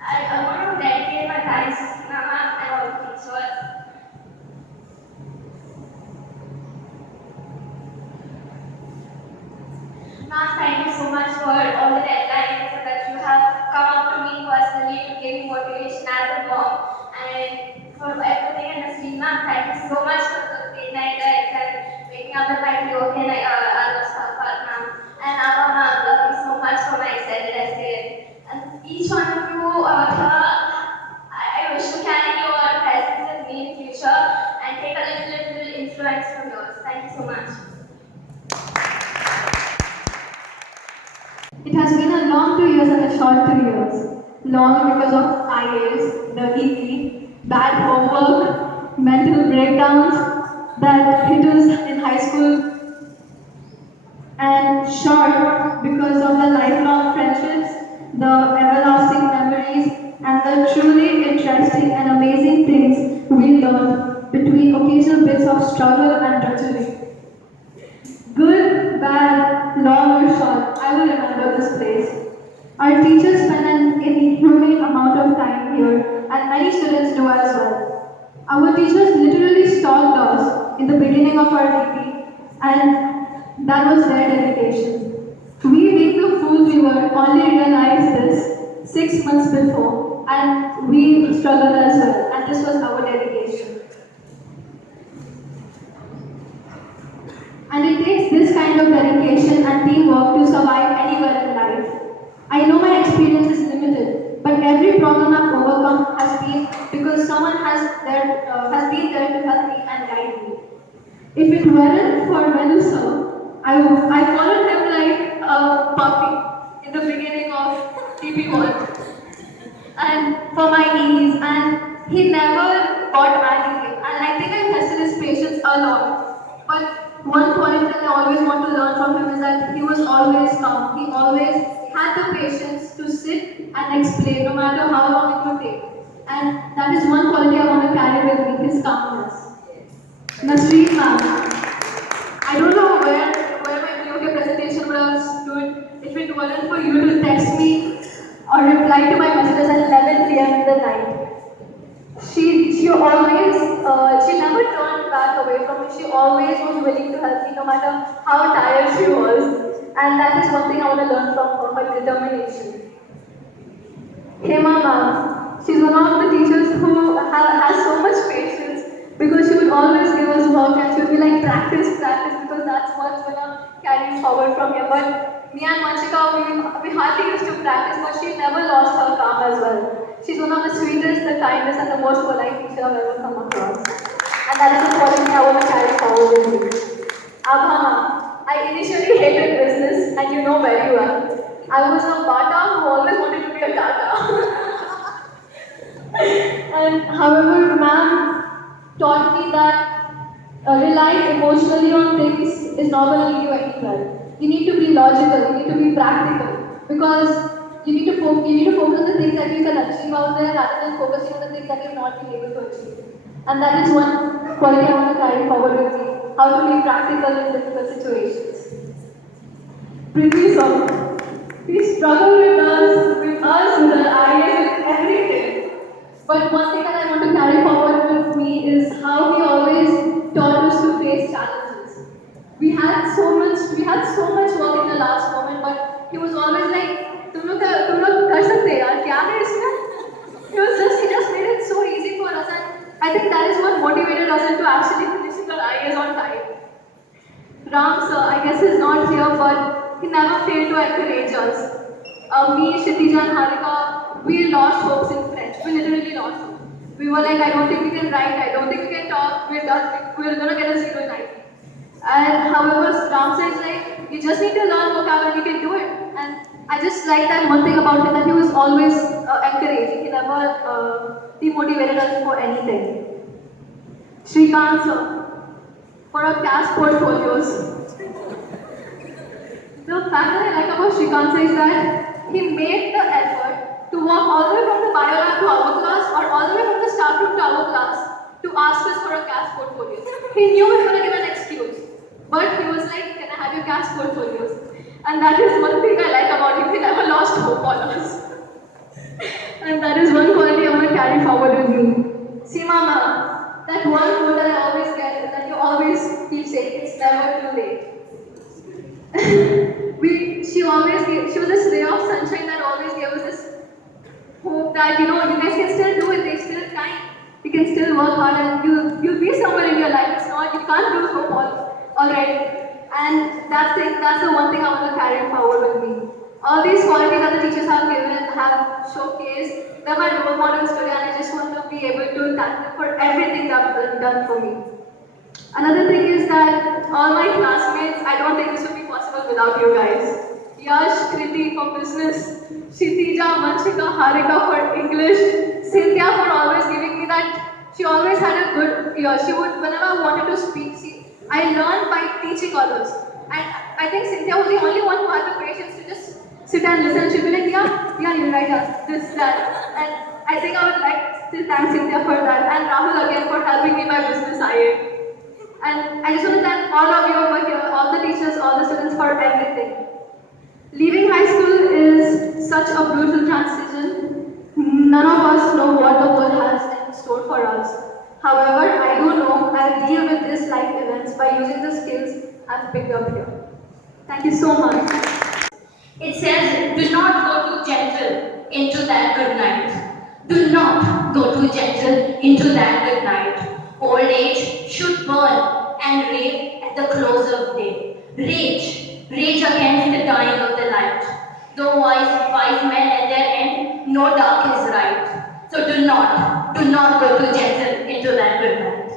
I want to dedicate my thanks to Mama and all the teachers. Ma'am, thank you so much for all the deadlines that you have come up to me personally to give me motivation as a mom and for everything in the stream. Ma'am, thank you so much for the late night guys and waking up at 5 and I love stuff, ma'am. And Abba, ma'am, love you so much for my extended essay. And each one of you, I wish to carry your presence with me in future and take a little influence from yours. Thank you so much. It has been a long 2 years and a short 2 years. Long because of IAs, the EP, bad homework, mental breakdowns that hit us in high school, and short because of the lifelong friendships, the everlasting memories, and the truly interesting and amazing things we learned between occasional bits of struggle and drudgery. Good, bad, long or short, I will remember this place. Our teachers spend an inhumane amount of time here, and many students do as well. Our teachers literally stalked us in the beginning of our DP, and that was their dedication. We, being the fools we were, only realized this 6 months before, and we struggled as well, and this was our dedication. And it takes this kind of dedication and teamwork to survive anywhere in life. I know my experience is limited, but every problem I've overcome has been because someone has been there to help me and guide me. If it weren't for Medusa, I followed him like a puppy in the beginning of TP1 and for my ease, and he never got angry. And I think I tested his patience a lot. But one quality that I always want to learn from him is that he was always calm. He always had the patience to sit and explain, no matter how long it would take. And that is one quality I want to carry with me, his calmness. Nasreen ma'am. I don't know where my POK presentation would have stood if it weren't for you to text me or reply to my messages at 11 p.m. in the night. She never turned back away from me. She always was willing to help me no matter how tired she was. And that is one thing I want to learn from her determination. Hema ma'am, she's one of the teachers who has so much patience because she would always give us work and she would be like, practice, because that's what's gonna carry forward from here. But me and Manchika, we hardly used to practice, but she never lost her calm as well. She's one of the sweetest, the kindest, and the most polite teacher I've ever come across. And that is the quality I want to carry forward with me. Abhama, I initially hated business, and you know very well. I was a Bata who always wanted to be a Tata. And however, ma'am taught me that relying emotionally on things is not going to lead you anywhere. You need to be logical, you need to be practical, because you need to focus on the things that you can achieve out there rather than focusing on the things that you've not been able to achieve. And that is one quality I want to carry forward with me, how to be practical in difficult situations. Prithvi sir, he struggled with our ideas, with everything. But one thing that I want to carry forward with me is how he always taught us to face challenges. We had so much work in the last moment, but he was always like, तुम लोग कर सकते हैं यार, क्या है इसमें? He just made it so easy for us, and I think that is what motivated us into actually finishing our IAs on time. Ram sir, I guess he's not here, but he never failed to encourage us. Me, Kshitija and Harika, we lost hopes in French. We literally lost hope. We were like, I don't think we can write, I don't think we can talk, we're done, we're gonna get a 0 in 90. And however, Ram sir is like, you just need to learn vocab and you can do it. And I just like that one thing about him, that he was always encouraging. He never demotivated us for anything. Shrikant sir, for our CAS portfolios. The fact that I like about Shrikant sir is that he made the effort to walk all the way from the bio lab to our class or all the way from the staff room to our class to ask us for a CAS portfolio. He knew he was going to give an excuse, but he was like, can I have your CAS portfolios? And that is one thing I like about him. He never lost hope on us. And that carry forward with me. See, Mama, that one quote that I always get, that you always keep saying, it's never too late. She was this ray of sunshine that always gave us this hope that, you guys can still do it, there's still time. You can still work hard and you'll be somewhere in your life. It's not, you can't lose hope already. And that's the one thing I want to carry forward with me. All these qualities that the teachers have given and have showcased, they're my role models today, and I just want to be able to thank them for everything they've done for me. Another thing is that all my classmates, I don't think this would be possible without you guys. Yash, Kriti for business, Kshitija, Manchika, Harika for English, Cynthia for always giving me that. She always had a good ear. She would, whenever I wanted to speak, I learned by teaching others. And I think Cynthia was the only one who had the patience to just sit and listen. She'd be like, yeah, you're right, yeah, this, that. And I think I would like to thank Cynthia for that. And Rahul again for helping me my business IA. And I just want to thank all of you over here, all the teachers, all the students for everything. Leaving high school is such a brutal transition. None of us know what the world has in store for us. However, I do know I'll deal with these life events by using the skills I've picked up here. Thank you so much. It says, do not go too gentle into that good night. Do not go too gentle into that good night. Old age should burn and rave at the close of day. Rage against the dying of the light. Though wise men at their end, no dark is right. So do not go too gentle into that good night.